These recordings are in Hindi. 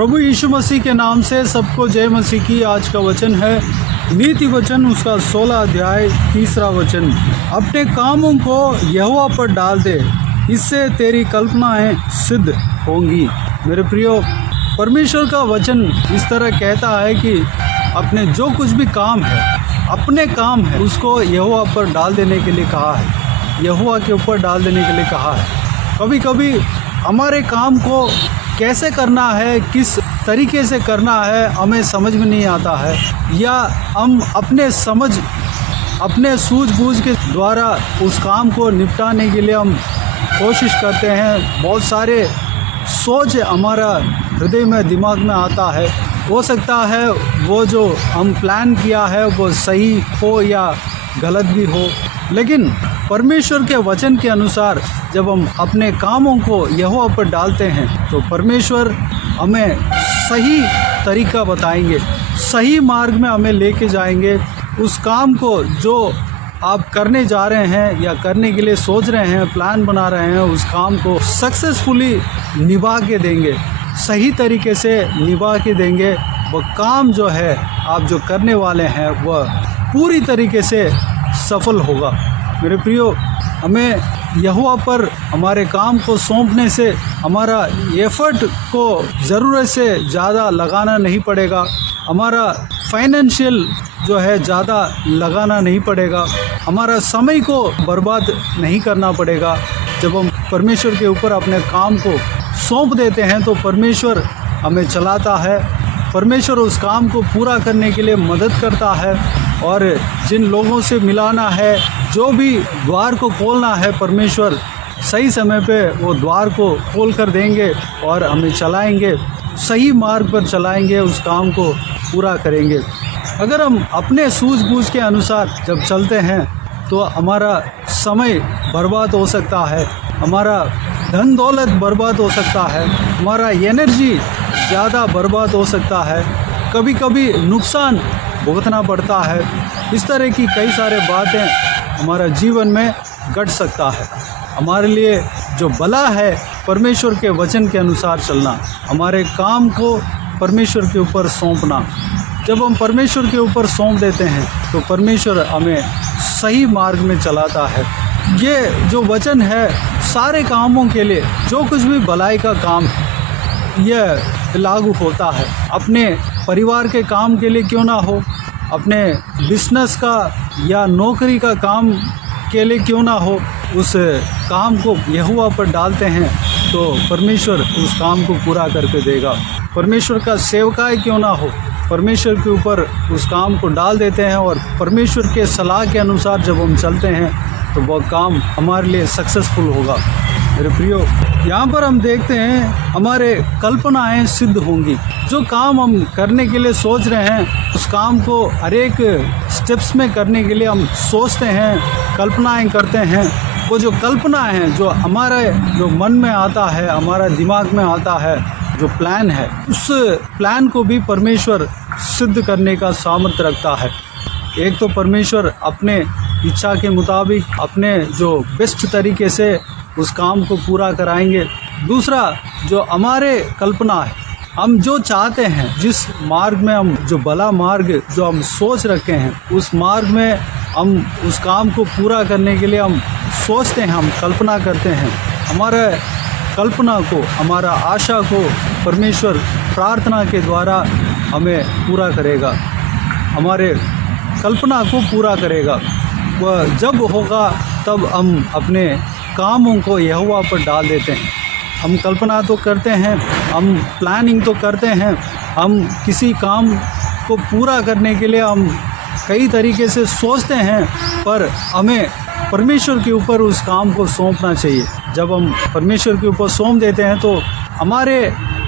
प्रभु यीशु मसीह के नाम से सबको जय मसीह की। आज का वचन है नीति वचन उसका 16 अध्याय 3 वचन। अपने कामों को यहोवा पर डाल दे, इससे तेरी कल्पनाएं सिद्ध होंगी। मेरे प्रियो, परमेश्वर का वचन इस तरह कहता है कि अपने जो कुछ भी काम है, अपने काम है, उसको यहोवा पर डाल देने के लिए कहा है, यहोवा के ऊपर डाल देने के लिए कहा है। कभी कभी हमारे काम को कैसे करना है, किस तरीके से करना है, हमें समझ में नहीं आता है, या हम अपने सूझबूझ के द्वारा उस काम को निपटाने के लिए हम कोशिश करते हैं। बहुत सारे सोच हमारा हृदय में, दिमाग में आता है। हो सकता है वो जो हम प्लान किया है वो सही हो या गलत भी हो, लेकिन परमेश्वर के वचन के अनुसार जब हम अपने कामों को यहोवा पर डालते हैं तो परमेश्वर हमें सही तरीका बताएंगे, सही मार्ग में हमें लेके जाएंगे। उस काम को जो आप करने जा रहे हैं या करने के लिए सोच रहे हैं, प्लान बना रहे हैं, उस काम को सक्सेसफुली निभा के देंगे, सही तरीके से निभा के देंगे। वो काम जो है आप जो करने वाले हैं वह पूरी तरीके से सफल होगा। मेरे प्रियो, हमें यहोवा पर हमारे काम को सौंपने से हमारा एफर्ट को ज़रूरत से ज़्यादा लगाना नहीं पड़ेगा, हमारा फाइनेंशियल जो है ज़्यादा लगाना नहीं पड़ेगा, हमारा समय को बर्बाद नहीं करना पड़ेगा। जब हम परमेश्वर के ऊपर अपने काम को सौंप देते हैं तो परमेश्वर हमें चलाता है, परमेश्वर उस काम को पूरा करने के लिए मदद करता है। और जिन लोगों से मिलाना है, जो भी द्वार को खोलना है, परमेश्वर सही समय पे वो द्वार को खोल कर देंगे और हमें चलाएंगे, सही मार्ग पर चलाएंगे, उस काम को पूरा करेंगे। अगर हम अपने सूझबूझ के अनुसार जब चलते हैं तो हमारा समय बर्बाद हो सकता है, हमारा धन दौलत बर्बाद हो सकता है, हमारा एनर्जी ज़्यादा बर्बाद हो सकता है, कभी कभी नुकसान भुगतना पड़ता है। इस तरह की कई सारे बातें हमारा जीवन में घट सकता है। हमारे लिए जो भला है परमेश्वर के वचन के अनुसार चलना, हमारे काम को परमेश्वर के ऊपर सौंपना। जब हम परमेश्वर के ऊपर सौंप देते हैं तो परमेश्वर हमें सही मार्ग में चलाता है। ये जो वचन है सारे कामों के लिए, जो कुछ भी भलाई का काम है, यह लागू होता है। अपने परिवार के काम के लिए क्यों ना हो, अपने बिजनेस का या नौकरी का काम के लिए क्यों ना हो, उस काम को यहोवा पर डालते हैं तो परमेश्वर उस काम को पूरा करके देगा। परमेश्वर का सेवकाई क्यों ना हो, परमेश्वर के ऊपर उस काम को डाल देते हैं और परमेश्वर के सलाह के अनुसार जब हम चलते हैं तो वह काम हमारे लिए सक्सेसफुल होगा। मेरे प्रियो, यहाँ पर हम देखते हैं हमारे कल्पनाएं सिद्ध होंगी। जो काम हम करने के लिए सोच रहे हैं, उस काम को हर एक स्टेप्स में करने के लिए हम सोचते हैं, कल्पनाएं करते हैं। वो जो कल्पना है, जो हमारे जो मन में आता है, हमारा दिमाग में आता है, जो प्लान है, उस प्लान को भी परमेश्वर सिद्ध करने का सामर्थ्य रखता है। एक तो परमेश्वर अपने इच्छा के मुताबिक अपने जो बेस्ट तरीके से उस काम को पूरा कराएंगे। दूसरा, जो हमारे कल्पना है, हम जो चाहते हैं, जिस मार्ग में हम, जो भला मार्ग जो हम सोच रखे हैं, उस मार्ग में हम उस काम को पूरा करने के लिए हम सोचते हैं, हम कल्पना करते हैं। हमारे कल्पना को, हमारा आशा को परमेश्वर प्रार्थना के द्वारा हमें पूरा करेगा, हमारे कल्पना को पूरा करेगा। वह जब होगा तब हम अपने कामों को यहोवा पर डाल देते हैं। हम कल्पना तो करते हैं, हम प्लानिंग तो करते हैं, हम किसी काम को पूरा करने के लिए हम कई तरीके से सोचते हैं, पर हमें परमेश्वर के ऊपर उस काम को सौंपना चाहिए। जब हम परमेश्वर के ऊपर सौंप देते हैं तो हमारे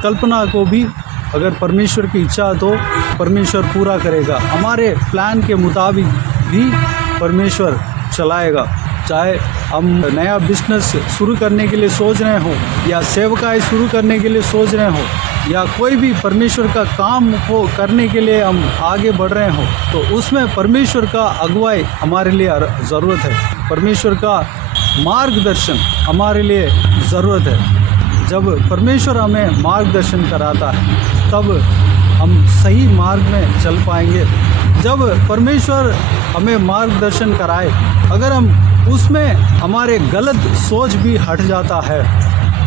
कल्पना को भी, अगर परमेश्वर की इच्छा तो परमेश्वर पूरा करेगा, हमारे प्लान के मुताबिक भी परमेश्वर चलाएगा। चाहे हम नया बिजनेस शुरू करने के लिए सोच रहे हों, या सेवकाई शुरू करने के लिए सोच रहे हों, या कोई भी परमेश्वर का काम को करने के लिए हम आगे बढ़ रहे हों, तो उसमें परमेश्वर का अगुवाई हमारे लिए ज़रूरत है, परमेश्वर का मार्गदर्शन हमारे लिए ज़रूरत है। जब परमेश्वर हमें मार्गदर्शन कराता है तब हम सही मार्ग में चल पाएंगे। जब परमेश्वर हमें मार्गदर्शन कराए, अगर हम उसमें हमारे गलत सोच भी हट जाता है,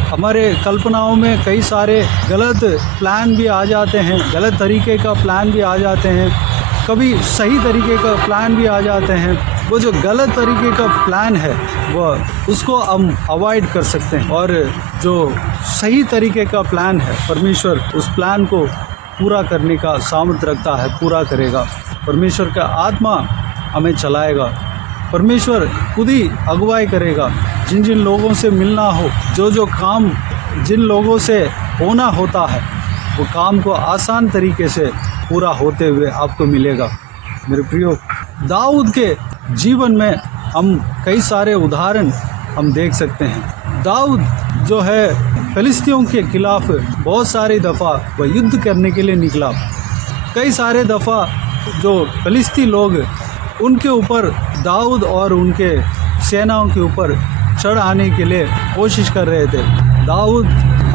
हमारे कल्पनाओं में कई सारे गलत प्लान भी आ जाते हैं, गलत तरीके का प्लान भी आ जाते हैं, कभी सही तरीके का प्लान भी आ जाते हैं। वो जो गलत तरीके का प्लान है वह उसको हम अवॉइड कर सकते हैं, और जो सही तरीके का प्लान है परमेश्वर उस प्लान को पूरा करने का सामर्थ्य रखता है, पूरा करेगा। परमेश्वर का आत्मा हमें चलाएगा, परमेश्वर खुद ही अगुवाई करेगा। जिन जिन लोगों से मिलना हो, जो जो काम जिन लोगों से होना होता है, वो काम को आसान तरीके से पूरा होते हुए आपको मिलेगा। मेरे प्रियो, दाऊद के जीवन में हम कई सारे उदाहरण हम देख सकते हैं। दाऊद जो है फिलिस्तियों के खिलाफ बहुत सारी दफ़ा वह युद्ध करने के लिए निकला। कई सारे दफ़ा जो फिलिस्ती लोग उनके ऊपर, दाऊद और उनके सेनाओं के ऊपर चढ़ आने के लिए कोशिश कर रहे थे। दाऊद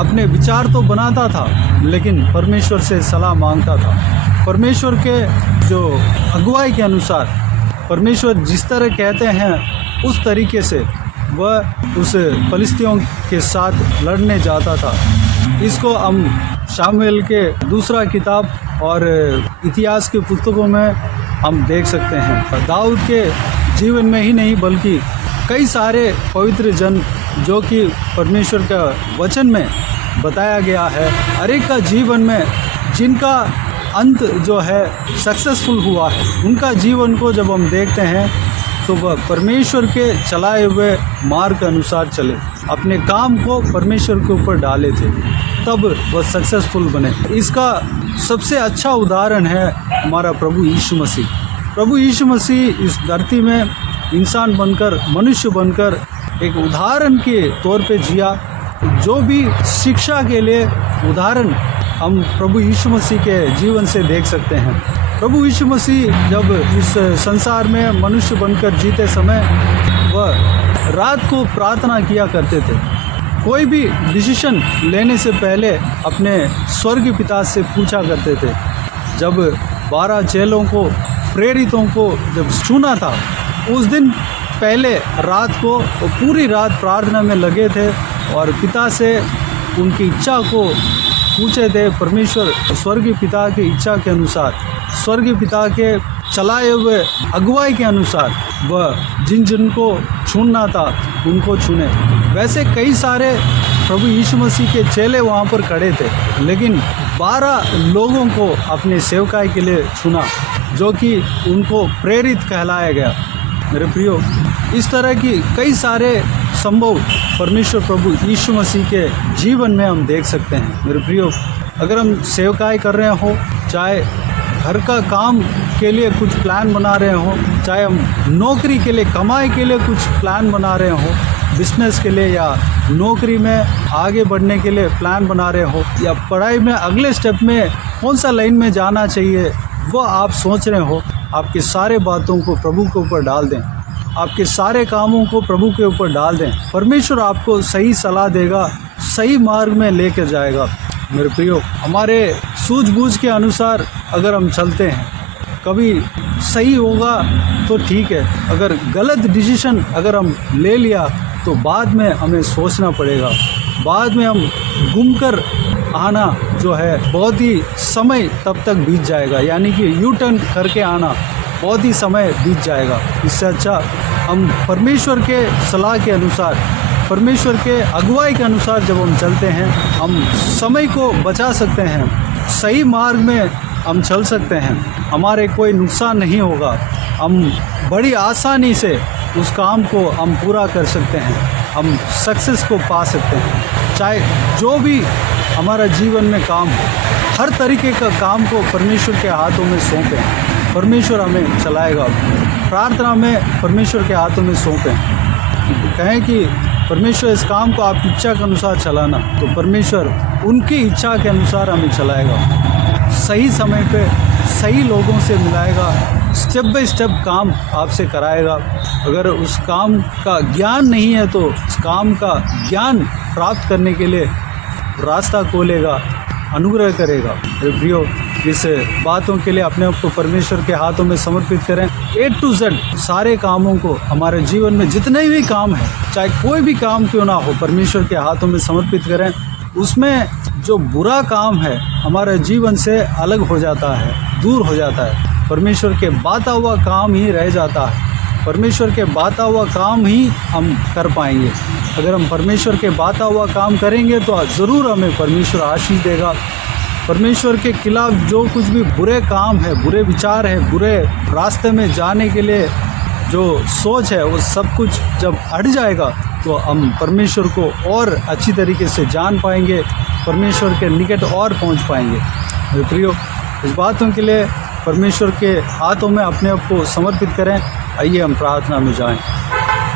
अपने विचार तो बनाता था, लेकिन परमेश्वर से सलाह मांगता था। परमेश्वर के जो अगुवाई के अनुसार, परमेश्वर जिस तरह कहते हैं उस तरीके से वह उस फिलिस्तियों के साथ लड़ने जाता था। इसको हम शामुएल के दूसरा किताब और इतिहास की पुस्तकों में हम देख सकते हैं। दाऊद के जीवन में ही नहीं बल्कि कई सारे पवित्र जन जो कि परमेश्वर का वचन में बताया गया है, हर एक का जीवन में जिनका अंत जो है सक्सेसफुल हुआ है, उनका जीवन को जब हम देखते हैं तो वह परमेश्वर के चलाए हुए मार्ग के अनुसार चले, अपने काम को परमेश्वर के ऊपर डाले थे, तब वह सक्सेसफुल बने। इसका सबसे अच्छा उदाहरण है हमारा प्रभु यीशु मसीह। प्रभु यीशु मसीह इस धरती में इंसान बनकर, मनुष्य बनकर एक उदाहरण के तौर पे जिया। जो भी शिक्षा के लिए उदाहरण हम प्रभु यीशु मसीह के जीवन से देख सकते हैं। प्रभु यीशु मसीह जब इस संसार में मनुष्य बनकर जीते समय वह रात को प्रार्थना किया करते थे। कोई भी डिसीजन लेने से पहले अपने स्वर्गीय पिता से पूछा करते थे। जब 12 चेलों को, प्रेरितों को जब चुना था, उस दिन पहले रात को वो पूरी रात प्रार्थना में लगे थे और पिता से उनकी इच्छा को पूछे थे। परमेश्वर स्वर्गीय पिता की इच्छा के अनुसार, स्वर्गीय पिता के चलाए हुए अगुवाई के अनुसार वह जिन जिन को चुनना था उनको चुने। वैसे कई सारे प्रभु यीशु मसीह के चेले वहाँ पर खड़े थे, लेकिन 12 लोगों को अपने सेवकाई के लिए चुना, जो कि उनको प्रेरित कहलाया गया। मेरे प्रियो, इस तरह की कई सारे संभव परमेश्वर प्रभु यीशु मसीह के जीवन में हम देख सकते हैं। मेरे प्रियो, अगर हम सेवकाई कर रहे हो, चाहे घर का काम के लिए कुछ प्लान बना रहे हो, चाहे हम नौकरी के लिए, कमाई के लिए कुछ प्लान बना रहे हो, बिजनेस के लिए या नौकरी में आगे बढ़ने के लिए प्लान बना रहे हो, या पढ़ाई में अगले स्टेप में कौन सा लाइन में जाना चाहिए वो आप सोच रहे हो, आपके सारे बातों को प्रभु के ऊपर डाल दें, आपके सारे कामों को प्रभु के ऊपर डाल दें। परमेश्वर आपको सही सलाह देगा, सही मार्ग में लेकर जाएगा। मेरे प्रियो, हमारे सूझबूझ के अनुसार अगर हम चलते हैं, कभी सही होगा तो ठीक है, अगर गलत डिसीजन अगर हम ले लिया तो बाद में हमें सोचना पड़ेगा। बाद में हम घूमकर आना जो है बहुत ही समय तब तक बीत जाएगा, यानी कि यू टर्न करके आना बहुत ही समय बीत जाएगा। इससे अच्छा हम परमेश्वर के सलाह के अनुसार, परमेश्वर के अगुवाई के अनुसार जब हम चलते हैं, हम समय को बचा सकते हैं, सही मार्ग में हम चल सकते हैं, हमारे कोई नुकसान नहीं होगा, हम बड़ी आसानी से उस काम को हम पूरा कर सकते हैं, हम सक्सेस को पा सकते हैं। चाहे जो भी हमारा जीवन में काम हो, हर तरीके का काम को परमेश्वर के हाथों में सौंपें, परमेश्वर हमें चलाएगा। प्रार्थना में परमेश्वर के हाथों में सौंपें, कहें कि परमेश्वर इस काम को आपकी इच्छा के अनुसार चलाना, तो परमेश्वर उनकी इच्छा के अनुसार हमें चलाएगा, सही समय पे सही लोगों से मिलाएगा, स्टेप बाय स्टेप काम आपसे कराएगा। अगर उस काम का ज्ञान नहीं है तो उस काम का ज्ञान प्राप्त करने के लिए रास्ता खोलेगा, अनुग्रह करेगा। मेरे प्रियो, इस बातों के लिए अपने आप को परमेश्वर के हाथों में समर्पित करें। A to Z सारे कामों को हमारे जीवन में जितने भी काम हैं, चाहे कोई भी काम क्यों ना हो, परमेश्वर के हाथों में समर्पित करें। उसमें जो बुरा काम है हमारे जीवन से अलग हो जाता है, दूर हो जाता है। परमेश्वर के बाता हुआ काम ही रह जाता है। परमेश्वर के बाता हुआ काम ही हम कर पाएंगे। अगर हम परमेश्वर के बाता हुआ काम करेंगे तो ज़रूर हमें परमेश्वर आशीष देगा। परमेश्वर के खिलाफ जो कुछ भी बुरे काम है, बुरे विचार है, बुरे रास्ते में जाने के लिए जो सोच है, वो सब कुछ जब हट जाएगा तो हम परमेश्वर को और अच्छी तरीके से जान पाएंगे, परमेश्वर के निकट और पहुंच पाएंगे। मेरे प्रियो, इस बातों के लिए परमेश्वर के हाथों में अपने आप को समर्पित करें। आइए हम प्रार्थना में जाएं।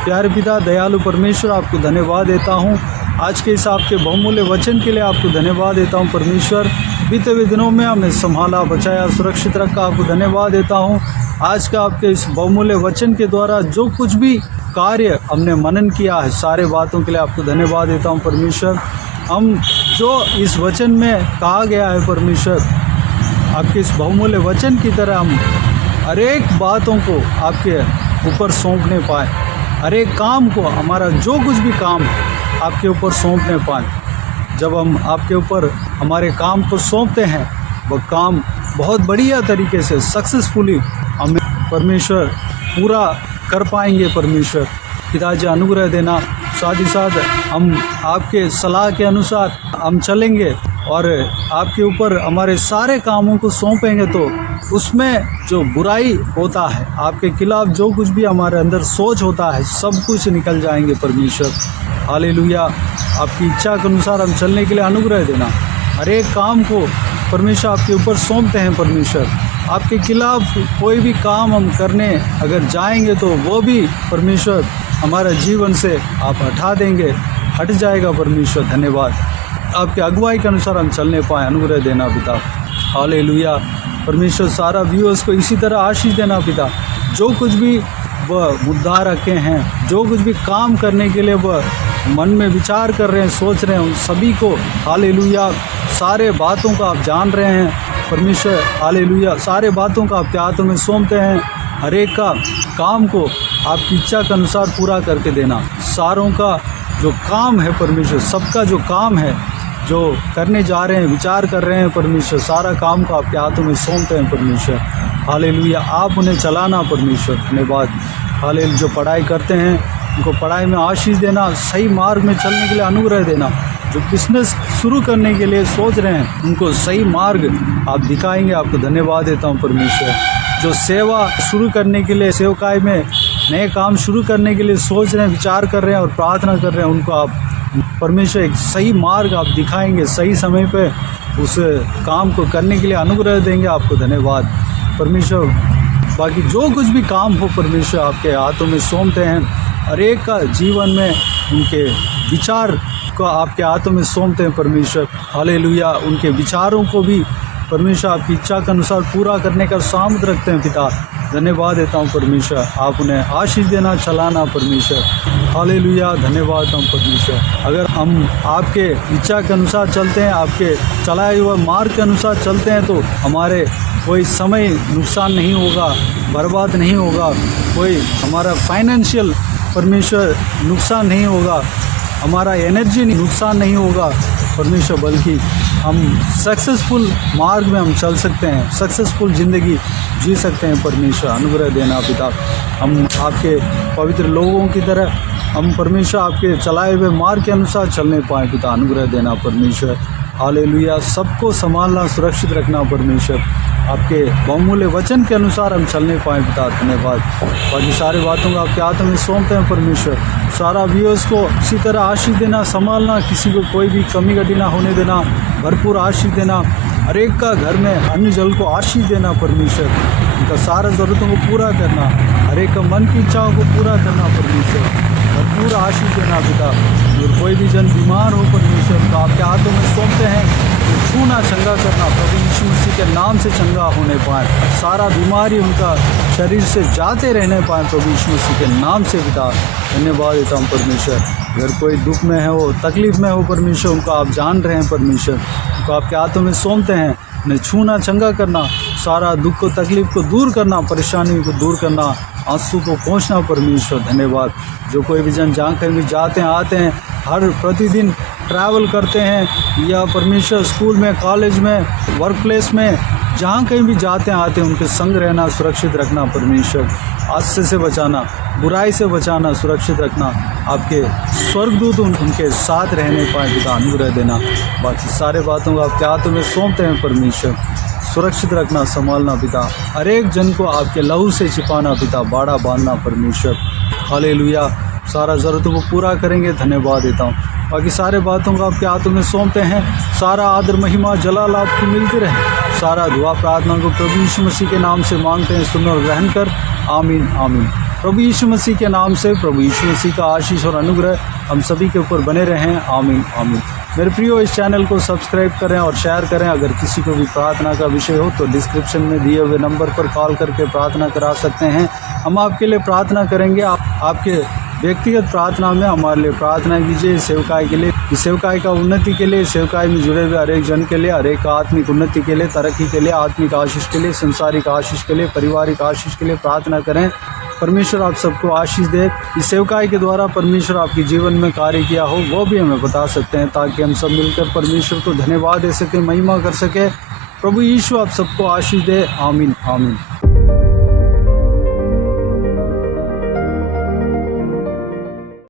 प्यारे पिता, दयालु परमेश्वर, आपको धन्यवाद देता हूं आज के इस आपके बहुमूल्य वचन के लिए। आपको धन्यवाद देता हूं परमेश्वर, बीते हुए दिनों में हमें संभाला, बचाया, सुरक्षित रखा। आपको धन्यवाद देता हूं आज का आपके इस बहुमूल्य वचन के द्वारा जो कुछ भी कार्य हमने मनन किया है, सारे बातों के लिए आपको धन्यवाद देता हूं परमेश्वर। हम जो इस वचन में कहा गया है परमेश्वर, आपके इस बहुमूल्य वचन की तरह हम हर एक बातों को आपके ऊपर सौंपने पाए, हर एक काम को, हमारा जो कुछ भी काम है आपके ऊपर सौंपने पाए। जब हम आपके ऊपर हमारे काम को सौंपते हैं, वह काम बहुत बढ़िया तरीके से सक्सेसफुली हमें परमेश्वर पूरा कर पाएंगे। परमेश्वर पिताजी अनुग्रह देना, साथ ही साथ हम आपके सलाह के अनुसार हम चलेंगे और आपके ऊपर हमारे सारे कामों को सौंपेंगे तो उसमें जो बुराई होता है, आपके खिलाफ जो कुछ भी हमारे अंदर सोच होता है, सब कुछ निकल जाएंगे परमेश्वर। हालेलुया। आपकी इच्छा के अनुसार हम चलने के लिए अनुग्रह देना। हर एक काम को परमेश्वर आपके ऊपर सौंपते हैं परमेश्वर। आपके खिलाफ कोई भी काम हम करने अगर जाएंगे तो वो भी परमेश्वर हमारे जीवन से आप हटा देंगे, हट जाएगा परमेश्वर। धन्यवाद। आपके अगुवाई के अनुसार हम चलने पाएँ, अनुग्रह देना पिता। हालेलुया। परमेश्वर सारा व्यूअर्स को इसी तरह आशीष देना पिता। जो कुछ भी वह मुद्दा रखे हैं, जो कुछ भी काम करने के लिए वह मन में विचार कर रहे हैं, सोच रहे हैं, उन सभी को हालेलुया, सारे बातों को आप जान रहे हैं परमेश्वर। हालेलुया। सारे बातों का आपके हाथों में सौंपते हैं। हर एक का काम को आपकी इच्छा के अनुसार पूरा करके देना। सारों का जो काम है परमेश्वर, सबका जो काम है, जो करने जा रहे हैं, विचार कर रहे हैं परमेश्वर, सारा काम को आपके हाथों में सौंपते हैं परमेश्वर। हालेलुया। आप उन्हें चलाना परमेश्वर। धन्यवाद। हालेलुया। जो पढ़ाई करते हैं उनको पढ़ाई में आशीष देना, सही मार्ग में चलने के लिए अनुग्रह देना। जो बिजनेस शुरू करने के लिए सोच रहे हैं उनको सही मार्ग आप दिखाएंगे। आपको धन्यवाद देता हूँ परमेश्वर। जो सेवा शुरू करने के लिए, सेवकाई में नए काम शुरू करने के लिए सोच रहे हैं, विचार कर रहे हैं और प्रार्थना कर रहे हैं, उनको आप परमेश्वर एक सही मार्ग आप दिखाएंगे, सही समय पे उस काम को करने के लिए अनुग्रह देंगे। आपको धन्यवाद परमेश्वर। बाकी जो कुछ भी काम हो परमेश्वर आपके हाथों में सौंपते हैं। हर एक का जीवन में उनके विचार को आपके हाथों में सौंपते हैं परमेश्वर। हालेलुया। उनके विचारों को भी परमेश्वर आपकी इच्छा के अनुसार पूरा करने का सामर्थ रखते हैं पिता। धन्यवाद देता हूँ परमेश्वर। आप उन्हें आशीष देना, चलाना परमेश्वर। हालेलुया। धन्यवाद देता हूँ परमेश्वर। अगर हम आपके इच्छा के अनुसार चलते हैं, आपके चलाए हुए मार्ग के अनुसार चलते हैं तो हमारे कोई समय नुकसान नहीं होगा, बर्बाद नहीं होगा, कोई हमारा फाइनेंशियल परमेश्वर नुकसान नहीं होगा, हमारा एनर्जी नुकसान नहीं होगा परमेश्वर, बल्कि हम सक्सेसफुल मार्ग में हम चल सकते हैं, सक्सेसफुल ज़िंदगी जी सकते हैं परमेश्वर। अनुग्रह देना पिता। हम आपके पवित्र लोगों की तरह हम परमेश्वर आपके चलाए हुए मार्ग के अनुसार चलने पाएँ पिता। अनुग्रह देना परमेश्वर। हालेलुया। सबको संभालना, सुरक्षित रखना परमेश्वर। आपके बहुमूल्य वचन के अनुसार हम चलने पाएँ पिता। धन्यवाद। बाकी सारी बातों को आपके हाथों में सौंपते हैं परमेश्वर। सारा व्यूअर्स को इसी तरह आशीष देना, संभालना, किसी को कोई भी कमी घटी ना होने देना, भरपूर आशीष देना। हर एक का घर में अन्न जल को आशीष देना परमेश्वर। उनका सारा ज़रूरतों को पूरा करना, हर एक का मन की इच्छाओं को पूरा करना परमेश्वर। भरपूर आशीष देना पिता। और कोई भी जन बीमार हो परमेश्वर तो आपके हाथों में सौंपते हैं, छूना चंगा करना, प्रभु यीशु मसीह के नाम से चंगा होने पाए, सारा बीमारी उनका शरीर से जाते रहने पाए प्रभु यीशु मसीह के नाम से पिता। धन्यवाद देता हूँ परमेश्वर। अगर कोई दुख में है, वो तकलीफ़ में हो परमेश्वर, उनको आप जान रहे हैं परमेश्वर, उनको आपके हाथों में सौंपते हैं। उन्हें छूना चंगा करना, सारा दुख को तकलीफ़ को दूर करना, परेशानी को दूर करना, आंसू को पहुँचना परमेश्वर। धन्यवाद। जो कोई भी जन जहाँ कहीं भी जाते हैं आते हैं, हर प्रतिदिन ट्रैवल करते हैं या परमेश्वर स्कूल में, कॉलेज में, वर्क प्लेस में, जहाँ कहीं भी जाते हैं आते हैं, उनके संग रहना, सुरक्षित रखना परमेश्वर। हादसे से बचाना, बुराई से बचाना, सुरक्षित रखना, आपके स्वर्गदूत उनके साथ रहने पाए पिता, अनुग्रह देना। बाकी सारे बातों को आपके हाथों में सौंपते हैं परमेश्वर। सुरक्षित रखना, संभालना पिता, हर एक जन को आपके लहू से छिपाना पिता, बाड़ा बांधना परमेश्वर। हालेलुया। सारा ज़रूरतों को पूरा करेंगे। धन्यवाद देता हूँ। बाकी सारे बातों को आपके हाथों में सौंपते हैं। सारा आदर महिमा जलाल आपको मिलती रहे। सारा दुआ प्रार्थना को प्रभु यीशु मसीह के नाम से मांगते हैं, सुन और ग्रहण कर। आमीन आमीन। प्रभु यीशु मसीह के नाम से प्रभु यीशु मसीह का आशीष और अनुग्रह हम सभी के ऊपर बने रहें। आमीन आमीन। मेरे प्रियो, इस चैनल को सब्सक्राइब करें और शेयर करें। अगर किसी को भी प्रार्थना का विषय हो तो डिस्क्रिप्शन में दिए हुए नंबर पर कॉल करके प्रार्थना करा सकते हैं। हम आपके लिए प्रार्थना करेंगे। आपके व्यक्तिगत प्रार्थना में हमारे लिए प्रार्थना कीजिए। सेवकाई के लिए, सेवकाई का उन्नति के लिए, सेवकाई में जुड़े हुए हर एक जन के लिए, हर एक आत्मिक उन्नति के लिए, तरक्की के लिए, आत्मिक आशीष के लिए, संसारिक आशीष के लिए, पारिवारिक आशीष के लिए प्रार्थना करें। परमेश्वर आप सबको आशीष दे। इस सेवकाई के द्वारा परमेश्वर आपके जीवन में कार्य किया हो वो भी हमें बता सकते हैं, ताकि हम सब मिलकर परमेश्वर को धन्यवाद दे सकें, महिमा कर सके। प्रभु यीशु आप सबको आशीष दे। आमीन आमीन।